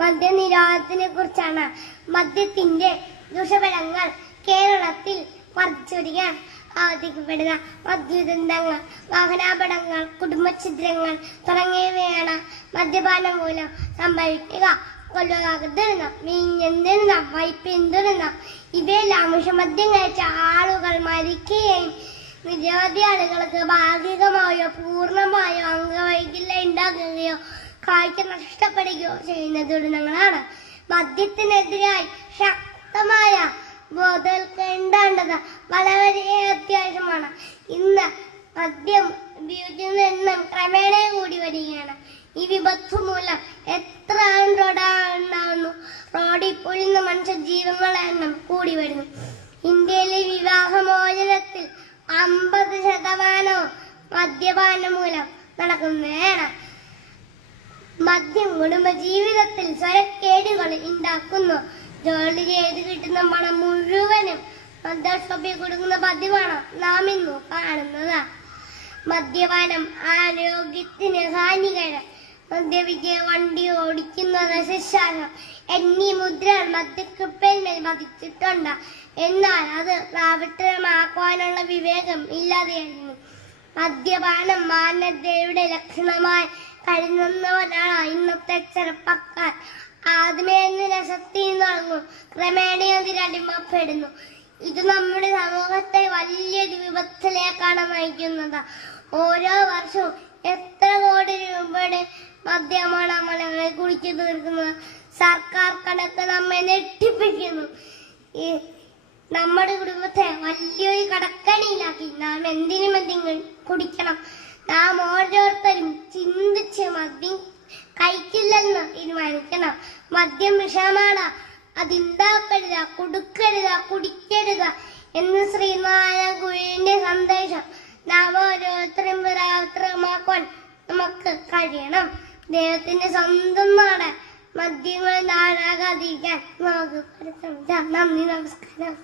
മദ്യനിരോധനത്തിനെ കുറിച്ചാണ്. മദ്യത്തിന്റെ ദൂഷ്യഫലങ്ങൾ കേരളത്തിൽ വർദ്ധിച്ചുവരികയാണ്. അവതരിക്കപ്പെടുന്ന മദ്യദുരന്തങ്ങൾ, വാഹനാപകടങ്ങൾ, കുടുംബഛിദ്രങ്ങൾ തുടങ്ങിയവയാണ് മദ്യപാനം മൂലം സംഭവിക്കുക. കൊലപാതക ദുരന്തം, വീഞ്ഞൻ ദുരന്തം, വൈപ്പിൻ ദുരന്തം, ഇവയെല്ലാം വിഷമദ്യം കഴിച്ച ആളുകൾ മരിക്കുകയും നിരവധി ആളുകൾക്ക് ഭാഗികമായോ പൂർണ്ണമായോ അംഗവൈകല്യം ഉണ്ടാകുകയോ കാഴ്ച നഷ്ടപ്പെടുകയോ ചെയ്യുന്ന ദുരന്തങ്ങളാണ്. മദ്യത്തിനെതിരായി ശക്തമായ ബോധവൽക്കരേണ്ടത് വളരെ അത്യാവശ്യമാണ്. ഇന്ന് മദ്യം ഉപയോഗിക്കുന്ന എണ്ണം ക്രമേണ കൂടി വരികയാണ്. ഈ വിപത്ത് മൂലം എത്ര റോഡുണ്ടാകുന്നു. റോഡിൽ പൊഴുന്ന മനുഷ്യ ജീവങ്ങളുടെ എണ്ണം കൂടി വരുന്നു. ഇന്ത്യയിലെ വിവാഹമോചനത്തിൽ 50% മദ്യപാനം മൂലം നടക്കുന്നതാണ്. മദ്യം കുടുംബജീവിതത്തിൽ സ്വരക്കേടുകൾ ഉണ്ടാക്കുന്നു. ജോലി ചെയ്ത് കിട്ടുന്ന പണം മുഴുവനും മദ്യഷോപ്പിൽ കൊടുക്കുന്ന പതിവാണ് നാം ഇന്നു കാണുന്നത്. മദ്യപാനം ആരോഗ്യത്തിന് ഹാനികരം. മദ്യപിച്ച് വണ്ടി ഓടിക്കുന്നത് ശിക്ഷാർഹം എന്നീ മുദ്രകൾ മദ്യക്കുപ്പലിൽ പതിച്ചിട്ടുണ്ട്. എന്നാൽ അത് പ്രാവർത്തികമാക്കാനുള്ള വിവേകം ഇല്ലാതെയായിരുന്നു. മദ്യപാനം മാനവതയുടെ ലക്ഷണമായി കരുതുന്നവരാണ് ഇന്നത്തെ ചെറുപ്പക്കാർ. ആദ്യമേ രസത്തിൽ തുടങ്ങും, ക്രമേണ അതിലടിമപ്പെടുന്നു. ഇത് നമ്മുടെ സമൂഹത്തെ വലിയൊരു വിപത്തിലേക്കാണ് നയിക്കുന്നത്. ഓരോ വർഷവും എത്ര കോടി രൂപയുടെ മദ്യമാണ് നമ്മളെ കുടിച്ചു തീർക്കുന്നത്. സർക്കാർ കണക്ക് നമ്മെ ഞെട്ടിപ്പിക്കുന്നു. നമ്മുടെ കുടുംബത്തെ വലിയൊരു കടക്കണിയിലാക്കി. നാം എന്തിനു മദ്യം കുടിക്കണം? നാം ഓരോരുത്തരും ചിന്തിച്ച് മദ്യം കഴിക്കില്ലെന്ന് തീരുമാനിക്കണം. മദ്യം വിഷമാണ്, അതുണ്ടാക്കരുത്, കൊടുക്കരുത്, കുടിക്കരുത് എന്ന് ശ്രീനാരായണ ഗുരുവിന്റെ സന്ദേശം നാം ഓരോരുത്തരും പ്രാവർത്തികമാക്കാൻ നമുക്ക് കഴിയണം. ദൈവത്തിന്റെ സ്വന്തം നാട് മദ്യങ്ങൾ നാടാകാതിരിക്കാൻ നമുക്ക് പരിശ്രമിക്കാം. നന്ദി, നമസ്കാരം.